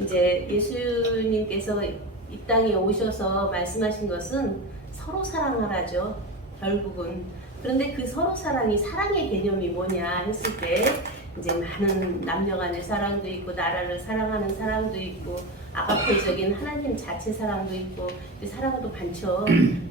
이제 예수님께서 이 땅에 오셔서 말씀하신 것은 서로 사랑하라죠. 결국은. 그런데 그 서로 사랑이 사랑의 개념이 뭐냐 했을 때 이제 많은 남녀 간의 사랑도 있고 나라를 사랑하는 사랑도 있고 아가페적인 하나님 자체 사랑도 있고 사랑도 많죠.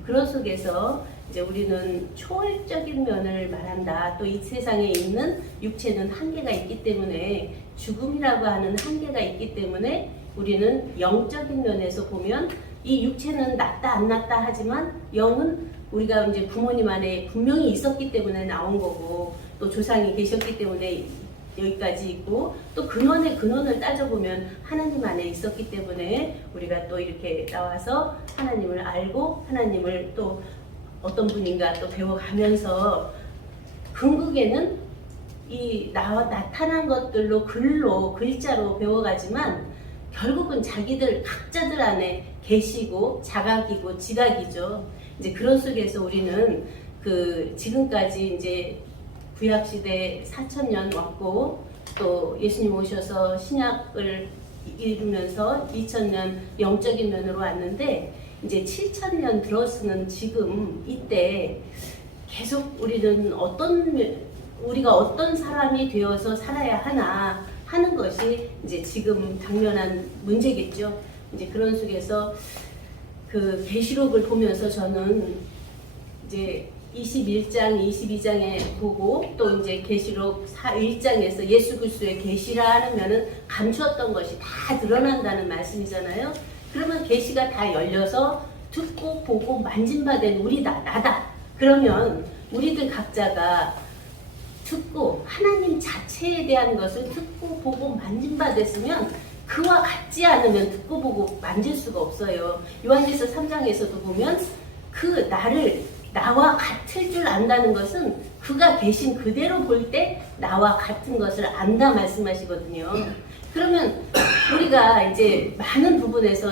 그런 속에서 이제 우리는 초월적인 면을 말한다. 또 이 세상에 있는 육체는 한계가 있기 때문에 죽음이라고 하는 한계가 있기 때문에 우리는 영적인 면에서 보면 이 육체는 낫다 안 낫다 하지만 영은 우리가 이제 부모님 안에 분명히 있었기 때문에 나온 거고 또 조상이 계셨기 때문에 여기까지 있고 또 근원을 따져보면 하나님 안에 있었기 때문에 우리가 또 이렇게 나와서 하나님을 알고 하나님을 또 어떤 분인가 또 배워가면서 궁극에는 이 나타난 것들로 글자로 배워가지만 결국은 자기들 각자들 안에 계시고 자각이고 지각이죠. 이제 그런 속에서 우리는 그 지금까지 이제 구약 시대 4,000년 왔고 또 예수님 오셔서 신약을 이루면서 2,000년 영적인 면으로 왔는데 이제 7,000년 들어서는 지금 이때 계속 우리는 우리가 어떤 사람이 되어서 살아야 하나 하는 것이 이제 지금 당면한 문제겠죠. 이제 그런 속에서 그 계시록을 보면서 저는 이제 21장, 22장에 보고 또 이제 계시록 1장에서 예수 그리스도의 계시라 하면은 감추었던 것이 다 드러난다는 말씀이잖아요. 그러면 계시가 다 열려서 듣고 보고 만진바된 우리다, 나다. 그러면 우리들 각자가 듣고 하나님 자체에 대한 것을 듣고 보고 만진바됐으면 그와 같지 않으면 듣고 보고 만질 수가 없어요. 요한일서 3장에서도 보면 그 나와 같을 줄 안다는 것은 그가 계신 그대로 볼 때 나와 같은 것을 안다 말씀하시거든요. 그러면 우리가 이제 많은 부분에서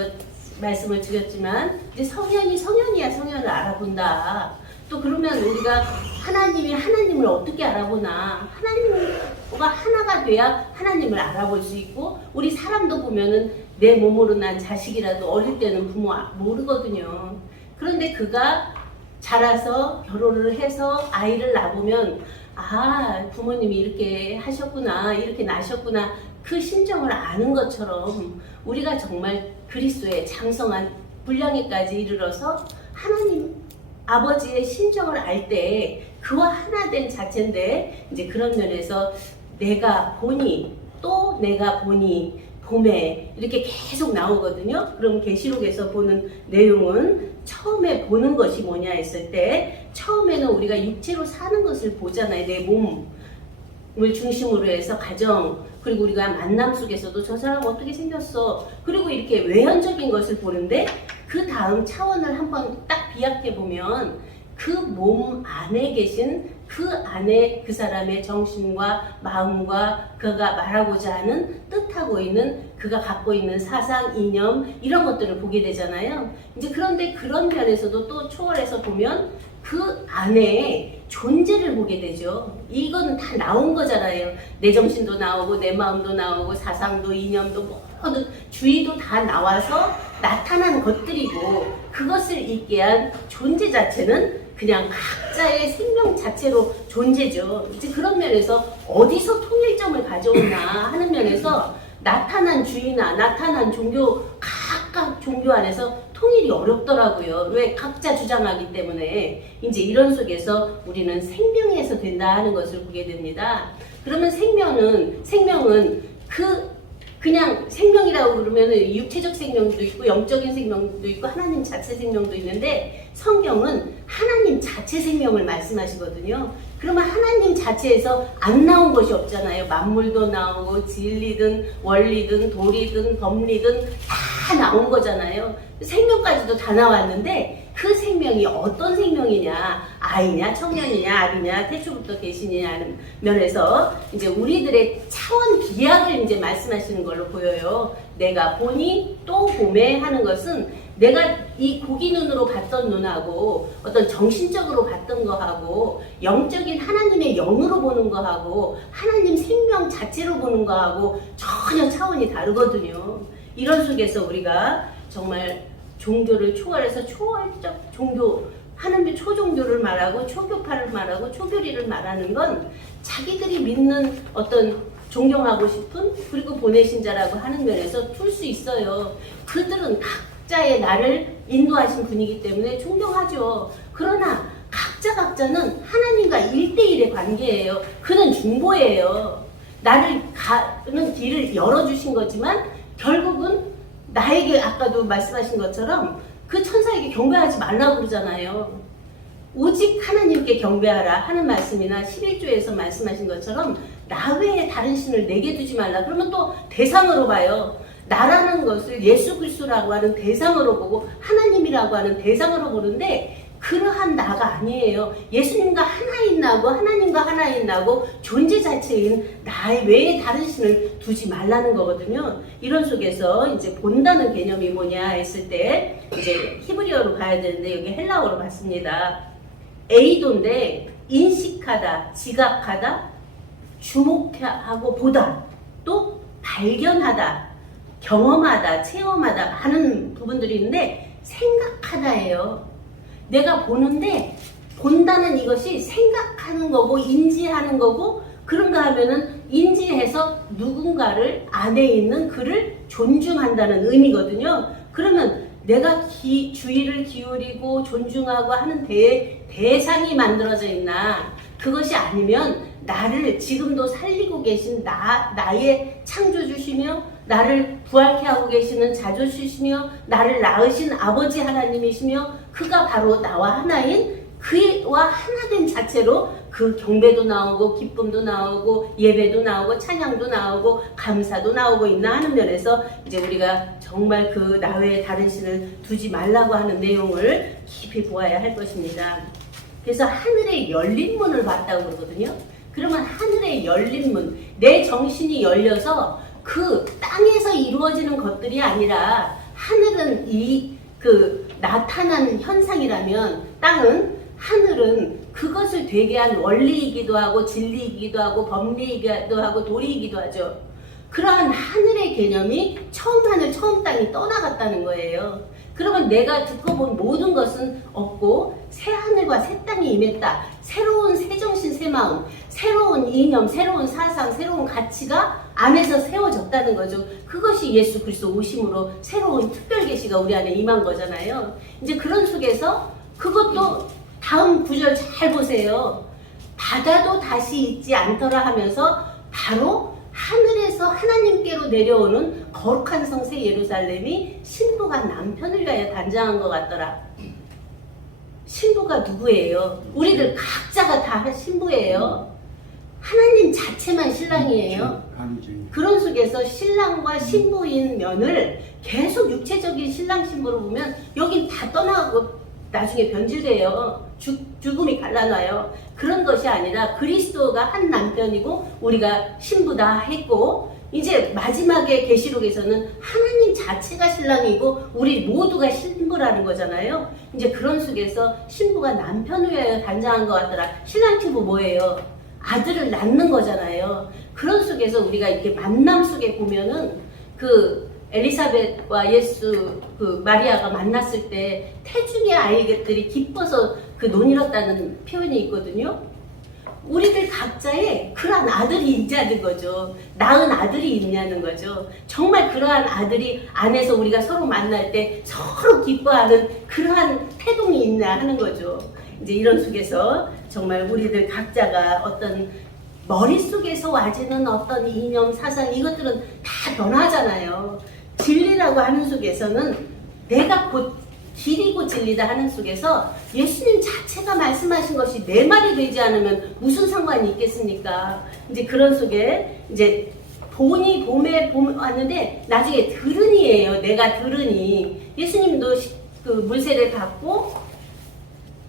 말씀을 드렸지만 이제 성현이야 성현을 알아본다. 또 그러면 우리가 하나님을 어떻게 알아보나? 하나님과 하나가 돼야 하나님을 알아볼 수 있고 우리 사람도 보면은 내 몸으로 난 자식이라도 어릴 때는 부모 모르거든요. 그런데 그가 자라서 결혼을 해서 아이를 낳으면 부모님이 이렇게 하셨구나 이렇게 나셨구나 그 심정을 아는 것처럼 우리가 정말 그리스도의 장성한 분량에까지 이르러서 하나님 아버지의 심정을 알 때 그와 하나 된 자체인데 이제 그런 면에서 내가 보니 봄에 이렇게 계속 나오거든요. 그럼 계시록에서 보는 내용은 처음에 보는 것이 뭐냐 했을 때 처음에는 우리가 육체로 사는 것을 보잖아요. 내 몸을 중심으로 해서 가정 그리고 우리가 만남 속에서도 저 사람 어떻게 생겼어 그리고 이렇게 외연적인 것을 보는데 그 다음 차원을 한번 딱 비약해 보면 그 몸 안에 계신 그 안에 그 사람의 정신과 마음과 그가 말하고자 하는 뜻하고 있는 그가 갖고 있는 사상, 이념 이런 것들을 보게 되잖아요. 이제 그런데 그런 면에서도 또 초월해서 보면 그 안에 존재를 보게 되죠. 이건 다 나온 거잖아요. 내 정신도 나오고 내 마음도 나오고 사상도 이념도 모든 주의도 다 나와서 나타난 것들이고 그것을 있게 한 존재 자체는 그냥 각자의 생명 자체로 존재죠. 이제 그런 면에서 어디서 통일점을 가져오나 하는 면에서 나타난 주의나 나타난 종교 각각 종교 안에서 통일이 어렵더라고요. 왜 각자 주장하기 때문에 이제 이런 속에서 우리는 생명에서 된다 하는 것을 보게 됩니다. 그러면 생명은 그냥 생명이라고 그러면 육체적 생명도 있고 영적인 생명도 있고 하나님 자체 생명도 있는데 성경은 하나님 자체 생명을 말씀하시거든요. 그러면 하나님 자체에서 안 나온 것이 없잖아요. 만물도 나오고 진리든 원리든 도리든 법리든 다 나온 거잖아요. 생명까지도 다 나왔는데 그 생명이 어떤 생명이냐, 아이냐, 청년이냐, 아비냐, 태초부터 계시느냐 하는 면에서 이제 우리들의 차원 비약을 이제 말씀하시는 걸로 보여요. 내가 보니 또 보매 하는 것은 내가 이 고기 눈으로 봤던 눈하고 어떤 정신적으로 봤던 거하고 영적인 하나님의 영으로 보는 거하고 하나님 생명 자체로 보는 거하고 전혀 차원이 다르거든요. 이런 속에서 우리가 정말 종교를 초월해서 초월적 종교, 하나님의 초종교를 말하고 초교파를 말하고 초교리를 말하는 건 자기들이 믿는 어떤 존경하고 싶은 그리고 보내신 자라고 하는 면에서 풀 수 있어요. 그들은 각자의 나를 인도하신 분이기 때문에 존경하죠. 그러나 각자는 하나님과 1대1의 관계예요. 그는 중보예요. 나를 가는 길을 열어주신 거지만 결국은 나에게 아까도 말씀하신 것처럼 그 천사에게 경배하지 말라고 그러잖아요. 오직 하나님께 경배하라 하는 말씀이나 11조에서 말씀하신 것처럼 나 외에 다른 신을 내게 두지 말라. 그러면 또 대상으로 봐요. 나라는 것을 예수 그리스도라고 하는 대상으로 보고 하나님이라고 하는 대상으로 보는데 그러한 나가 아니에요. 예수님과 하나인 나고 하나님과 하나인 나고 존재 자체인 나 외에 다른 신을 두지 말라는 거거든요. 이런 속에서 이제 본다는 개념이 뭐냐 했을 때 이제 히브리어로 가야 되는데 여기 헬라어로 봤습니다. 에이도인데 인식하다, 지각하다, 주목하고 보다, 또 발견하다, 경험하다, 체험하다 하는 부분들이 있는데 생각하다예요. 내가 보는데 본다는 이것이 생각하는 거고 인지하는 거고 그런가 하면은 인지해서 누군가를 안에 있는 그를 존중한다는 의미거든요. 그러면 내가 주의를 기울이고 존중하고 하는 대상이 만들어져 있나 그것이 아니면 나를 지금도 살리고 계신 나의 창조주시며 나를 부활케 하고 계시는 자조주시며 나를 낳으신 아버지 하나님이시며 그가 바로 나와 하나인 그와 하나된 자체로 그 경배도 나오고 기쁨도 나오고 예배도 나오고 찬양도 나오고 감사도 나오고 있나 하는 면에서 이제 우리가 정말 그 나 외에 다른 신을 두지 말라고 하는 내용을 깊이 보아야 할 것입니다. 그래서 하늘의 열린 문을 봤다고 그러거든요. 그러면 하늘의 열린 문, 내 정신이 열려서 그 땅에서 이루어지는 것들이 아니라 하늘은 나타난 현상이라면 하늘은 그것을 되게 한 원리이기도 하고 진리이기도 하고 법리이기도 하고 도리이기도 하죠. 그러한 하늘의 개념이 처음 하늘 처음 땅이 떠나갔다는 거예요. 그러면 내가 듣고 본 모든 것은 없고 새 하늘과 새 땅이 임했다. 새로운 새 정신 새 마음, 새로운 이념, 새로운 사상, 새로운 가치가 안에서 세워졌다는 거죠. 그것이 예수 그리스도 오심으로 새로운 특별 계시가 우리 안에 임한 거잖아요. 이제 그런 속에서 그것도 다음 구절 잘 보세요. 바다도 다시 있지 않더라 하면서 바로 하늘에서 하나님께로 내려오는 거룩한 성새 예루살렘이 신부가 남편을 위하여 단장한 것 같더라. 신부가 누구예요? 우리들 각자가 다 신부예요. 하나님 자체만 신랑이에요. 그런 속에서 신랑과 신부인 면을 계속 육체적인 신랑 신부로 보면 여긴 다 떠나고 나중에 변질돼요. 죽음이 갈라놔요. 그런 것이 아니라 그리스도가 한 남편이고 우리가 신부다 했고 이제 마지막에 계시록에서는 하나님 자체가 신랑이고 우리 모두가 신부라는 거잖아요. 이제 그런 속에서 신부가 남편을 위하여 단장한 것 같더라. 신랑 신부 뭐예요? 아들을 낳는 거잖아요. 그런 속에서 우리가 이렇게 만남 속에 보면은 엘리사벳과 마리아가 만났을 때 태중의 아이들이 기뻐서 논이었다는 표현이 있거든요. 우리들 각자의 그러한 아들이 있냐는 거죠. 낳은 아들이 있냐는 거죠. 정말 그러한 아들이 안에서 우리가 서로 만날 때 서로 기뻐하는 그러한 태동이 있나 하는 거죠. 이제 이런 속에서 정말 우리들 각자가 어떤 머릿속에서 와지는 어떤 이념, 사상 이것들은 다 변하잖아요. 진리라고 하는 속에서는 내가 곧 길이고 진리다 하는 속에서 예수님 자체가 말씀하신 것이 내 말이 되지 않으면 무슨 상관이 있겠습니까? 이제 그런 속에 이제 봄에 왔는데 나중에 들으니예요. 내가 들으니. 예수님도 물세례 받고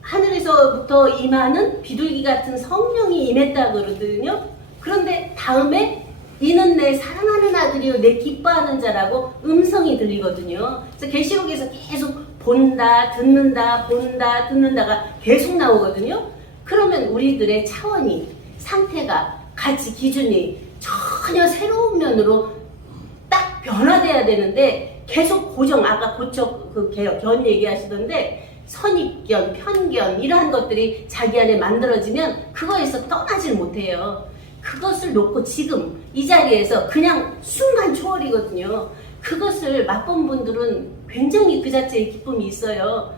하늘에서부터 임하는 비둘기 같은 성령이 임했다 그러거든요. 그런데 다음에 이는 내 사랑하는 아들이요 내 기뻐하는 자라고 음성이 들리거든요. 그래서 계시록에서 계속 본다, 듣는다, 본다, 듣는다가 계속 나오거든요. 그러면 우리들의 차원이, 상태가, 가치, 기준이 전혀 새로운 면으로 딱 변화돼야 되는데 계속 고정, 아까 고척 견 얘기하시던데 선입견, 편견 이러한 것들이 자기 안에 만들어지면 그거에서 떠나질 못해요. 그것을 놓고 지금 이 자리에서 그냥 순간 초월이거든요. 그것을 맛본 분들은 굉장히 그 자체의 기쁨이 있어요.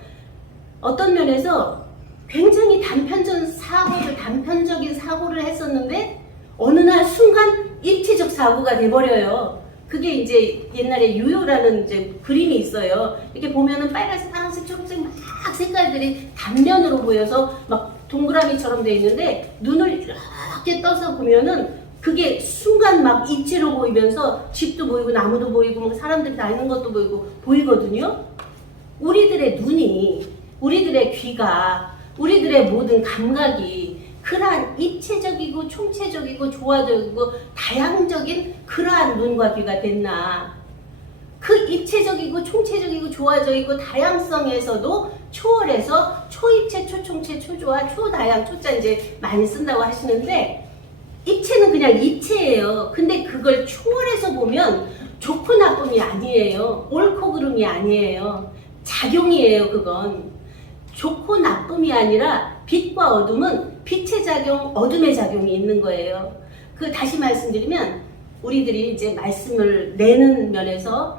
어떤 면에서 굉장히 단편적인 사고를 했었는데 어느 날 순간 입체적 사고가 돼버려요. 그게 이제 옛날에 유효라는 이제 그림이 있어요. 이렇게 보면은 빨간색, 파란색, 초록색 막 색깔들이 단면으로 보여서 막 동그라미처럼 돼 있는데 눈을 이렇게 떠서 보면은 그게 순간 막 입체로 보이면서 집도 보이고 나무도 보이고 막 사람들이 다니는 것도 보이고 보이거든요. 우리들의 눈이, 우리들의 귀가, 우리들의 모든 감각이 그러한 입체적이고 총체적이고 조화적이고 다양적인 그러한 눈과 귀가 됐나. 그 입체적이고 총체적이고 조화적이고 다양성에서도 초월해서 초입체, 초총체, 초조화, 초다양, 초자 이제 많이 쓴다고 하시는데 입체는 그냥 입체예요. 근데 그걸 초월해서 보면 좋고 나쁨이 아니에요. 옳고 그름이 아니에요. 작용이에요. 그건 좋고 나쁨이 아니라 빛과 어둠은 빛의 작용, 어둠의 작용이 있는 거예요. 그 다시 말씀드리면 우리들이 이제 말씀을 내는 면에서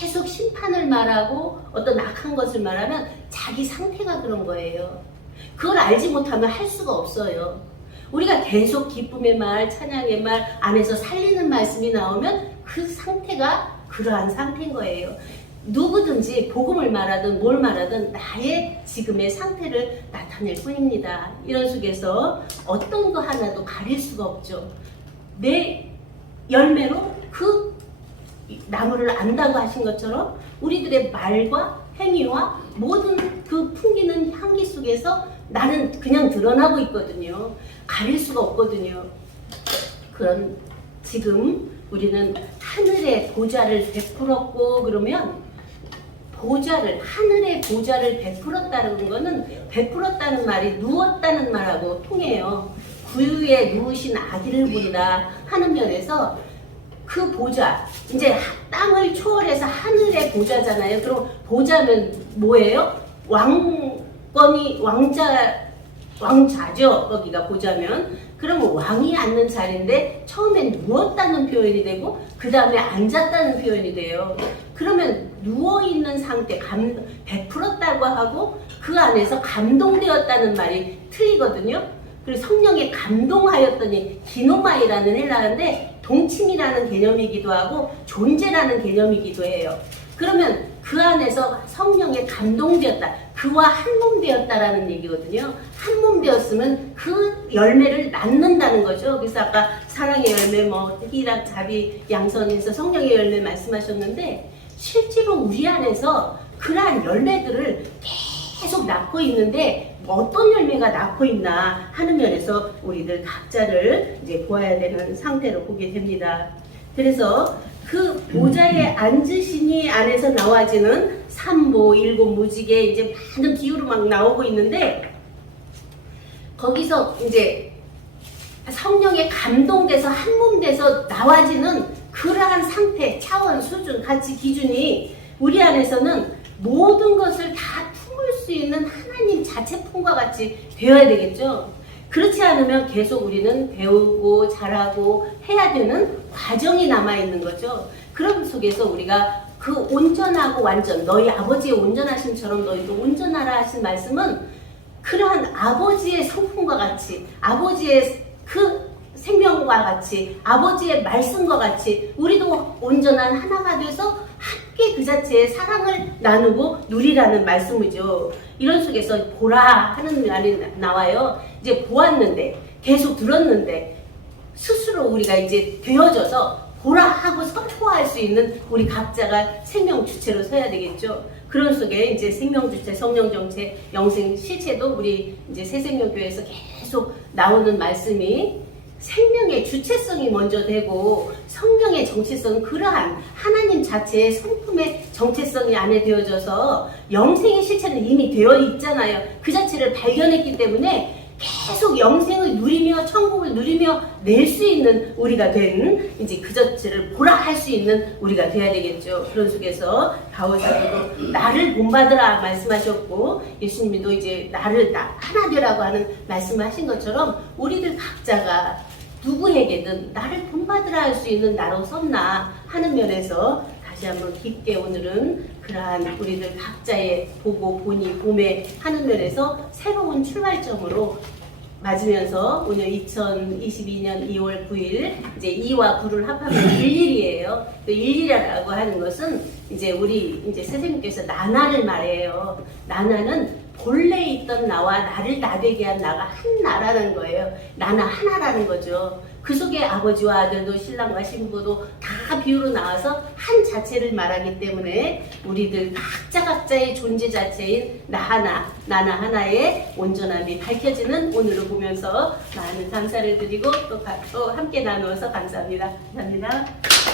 계속 심판을 말하고 어떤 악한 것을 말하면 자기 상태가 그런 거예요. 그걸 알지 못하면 할 수가 없어요. 우리가 계속 기쁨의 말, 찬양의 말 안에서 살리는 말씀이 나오면 그 상태가 그러한 상태인 거예요. 누구든지 복음을 말하든 뭘 말하든 나의 지금의 상태를 나타낼 뿐입니다. 이런 속에서 어떤 거 하나도 가릴 수가 없죠. 내 열매로 그 나무를 안다고 하신 것처럼 우리들의 말과 행위와 모든 그 풍기는 향기 속에서 나는 그냥 드러나고 있거든요. 가릴 수가 없거든요. 그런 지금 우리는 하늘의 보좌를 베풀었고 그러면 하늘의 보좌를 베풀었다는 거는 베풀었다는 말이 누웠다는 말하고 통해요. 구유에 누우신 아기를 본다 하는 면에서 그 보좌, 이제 땅을 초월해서 하늘의 보좌잖아요. 그럼 보좌면 뭐예요? 왕자죠. 거기가 보좌면. 그러면 왕이 앉는 자리인데 처음엔 누웠다는 표현이 되고 그 다음에 앉았다는 표현이 돼요. 그러면 누워있는 상태, 베풀었다고 하고 그 안에서 감동되었다는 말이 틀리거든요. 그리고 성령에 감동하였더니 기노마이라는 헬라어인데 동침이라는 개념이기도 하고 존재라는 개념이기도 해요. 그러면 그 안에서 성령에 감동되었다. 그와 한몸 되었다라는 얘기거든요. 한몸 되었으면 그 열매를 낳는다는 거죠. 그래서 아까 사랑의 열매, 희락, 자비, 양선에서 성령의 열매 말씀하셨는데 실제로 우리 안에서 그러한 열매들을 계속 낳고 있는데 어떤 열매가 낳고 있나 하는 면에서 우리들 각자를 이제 보아야 되는 상태로 보게 됩니다. 그래서 그 보좌에 앉으시니 안에서 나와지는 삼보, 일곱 무지개 이제 많은 비유로 막 나오고 있는데 거기서 이제 성령에 감동돼서 한몸 돼서 나와지는 그러한 상태, 차원, 수준, 가치, 기준이 우리 안에서는 모든 것을 다 품을 수 있는 하나님 자체 품과 같이 되어야 되겠죠. 그렇지 않으면 계속 우리는 배우고 잘하고 해야 되는 과정이 남아있는 거죠. 그런 속에서 우리가 그 온전하고 완전, 너희 아버지의 온전하심처럼 너희도 온전하라 하신 말씀은 그러한 아버지의 성품과 같이, 아버지의 그 생명과 같이, 아버지의 말씀과 같이 우리도 온전한 하나가 돼서 함께 그 자체의 사랑을 나누고 누리라는 말씀이죠. 이런 속에서 보라 하는 말이 나와요. 이제 보았는데, 계속 들었는데 스스로 우리가 이제 되어져서 보라 하고 선포할 수 있는 우리 각자가 생명 주체로 서야 되겠죠. 그런 속에 이제 생명 주체, 성령 정체, 영생 실체도 우리 이제 새생명교회에서 계속 나오는 말씀이 생명의 주체성이 먼저 되고 성령의 정체성은 그러한 하나님 자체의 성품의 정체성이 안에 되어져서 영생의 실체는 이미 되어 있잖아요. 그 자체를 발견했기 때문에 계속 영생을 누리며 천국을 누리며 낼 수 있는 우리가 된 이제 그 자체를 보라 할 수 있는 우리가 돼야 되겠죠. 그런 속에서 바울사도도 나를 본받으라 말씀하셨고 예수님도 이제 나를 하나 되라고 하는 말씀을 하신 것처럼 우리들 각자가 누구에게든 나를 본받으라 할 수 있는 나로 섰나 하는 면에서 다시 한번 깊게 오늘은 그러한 우리들 각자의 보고 보니 봄에 하는 면에서 새로운 출발점으로 맞으면서 오늘 2022년 2월 9일 이제 2와 9를 합하면 11이에요. 11이라고 하는 것은 이제 우리 이제 선생님께서 나나를 말해요. 나나는 본래 있던 나와 나를 나되게 한 나가 한 나라는 거예요. 나나 하나라는 거죠. 그 속에 아버지와 아들도 신랑과 신부도 다 비유로 나와서 한 자체를 말하기 때문에 우리들 각자의 존재 자체인 나 하나, 나나 하나의 온전함이 밝혀지는 오늘을 보면서 많은 감사를 드리고 또 함께 나누어서 감사합니다. 감사합니다.